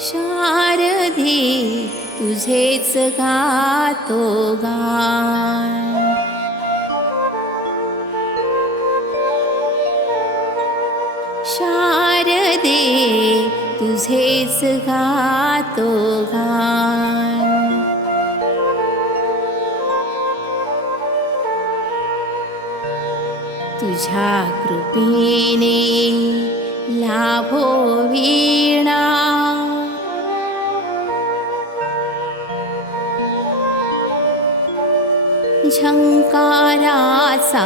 शारदे तुझेच गातो गान. शारदे तुझेच गातो गान. तुझ्या कृपेने लाभो वीणा झंकाराचा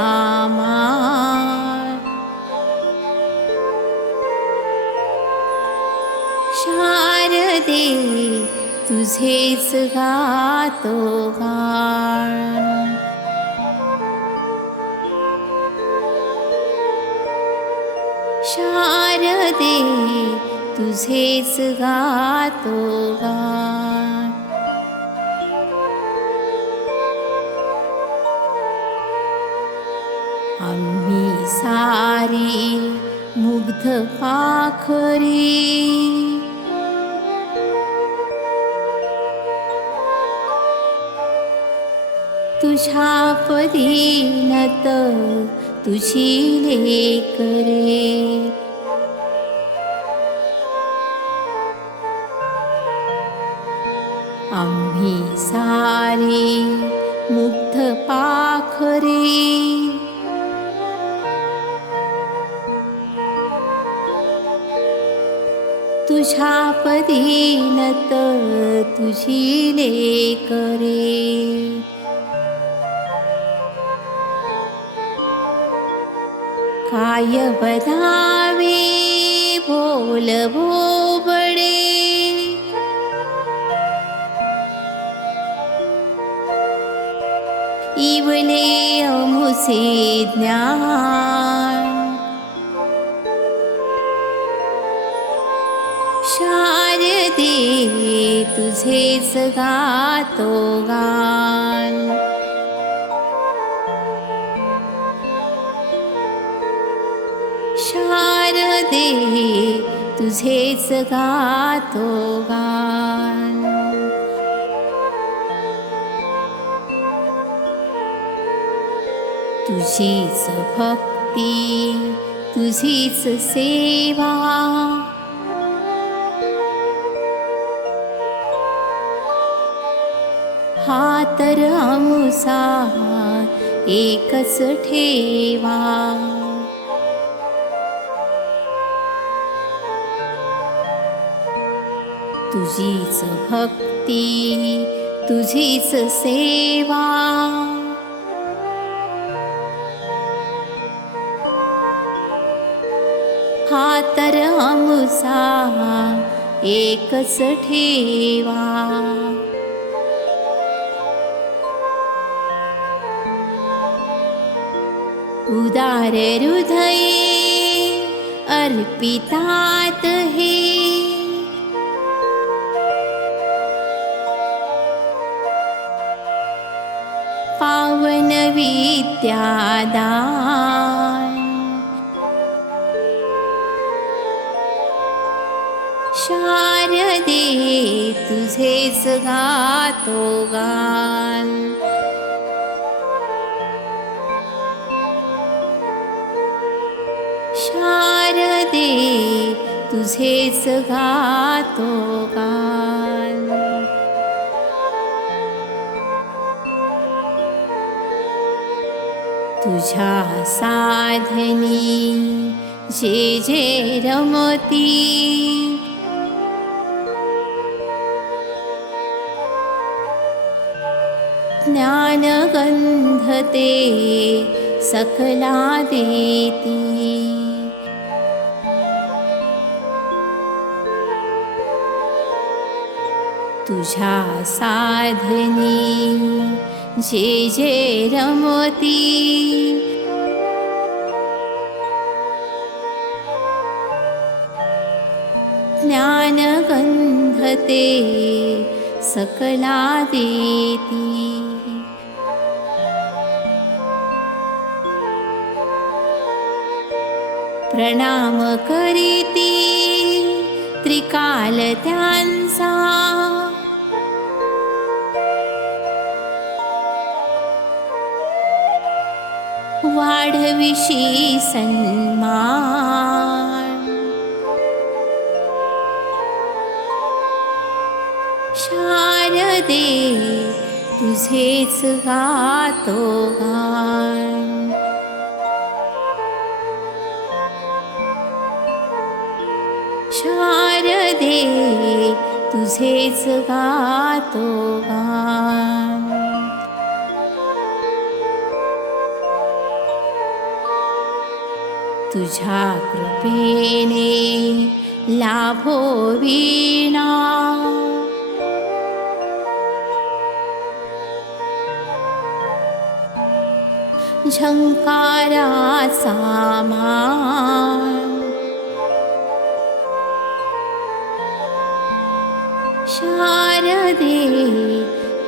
मार शारदे गातो गाण। शारदे तुझेच गातो गाण सारी मुग्ध पाखरी तुझ्या पदीनत तुझी लेकरे। आम्ही सारी पदीनत तुझी लेकरे। काय बधावे बोल बोबडे इवले अमुसे ज्ञान शारदे तुझेच गातो गान। शारदे तुझेच गातो गान। तुझीच भक्ती तुझीच सेवा तर अमुसा एकच ठेवा. तुझीच भक्ती तुझीच सेवा. हा तर अमुसा एकच ठेवा. उदार हृदये अर्पितात हे। पावन विद्यादान शारदे तुझेच गातो गान शारदे तुझेच गातो गान। तुझ्या साधनी जे जे रमती। ज्ञानगन्धते सकला देती तुझ्या साधनी जे जे रमती. ज्ञानगन्धते सकला देती प्रणाम करीती त्रिकाल वाढविशी सन्मान। शारदे तुझेच गातो गान। शारदे तुझेच गातो गान तुझ्या कृपेने लाभो वीणा। झंकाराचा मान शारदे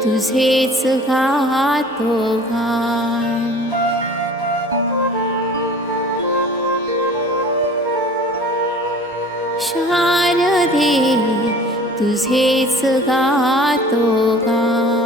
तुझेच गातो गान शारदे तुझेच गातो गा